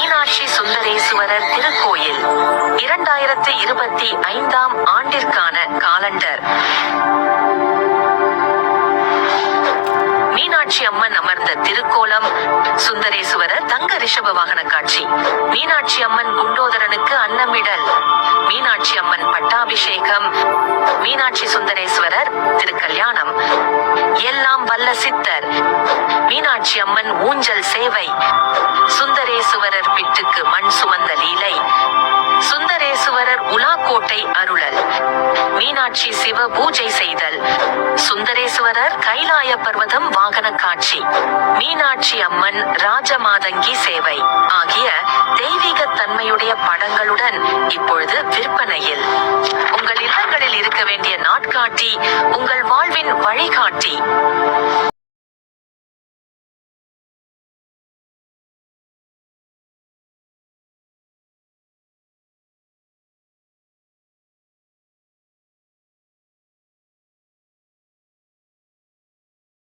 மீனாட்சி சுந்தரேசுவரர் திருக்கோயில். இரண்டாயிரத்தி இருபத்தி ஐந்தாம் ஆண்டிற்கான காலண்டர். மீனாட்சி அம்மன் அமர்ந்த திருக்கோலம் சுந்தரேசுவரர் தங்க ரிஷப வாகன காட்சி. மீனாட்சி அம்மன் குண்டோதரனுக்கு அன்னமிடல். மீனாட்சி அம்மன் பட்டாபிஷேகம். மீனாட்சி சுந்தரேஸ்வரர் திருக்கல்யாணம். எல்லாம் வல்ல சித்தர். மீனாட்சி அம்மன் ஊஞ்சல் சேவை. சுந்தரேசுவரர் பிட்டுக்கு மண் சுமந்த லீலை. சுந்தரேசுவரர் உலாக்கோட்டை அருளல். மீனாட்சி சிவ பூஜை செய்தல். சுந்தரேசுவரர் கைலாய பர்வதம் வாகன காட்சி. மீனாட்சி அம்மன் ராஜமாதங்கி சேவை. ஆகிய தெய்வீக தன்மையுடைய படங்களுடன் இப்பொழுது விற்பனையில். உங்கள் இல்லங்களில் இருக்க வேண்டிய நாட்காட்டி உங்கள் வாழ்வின் வழிகாட்டி.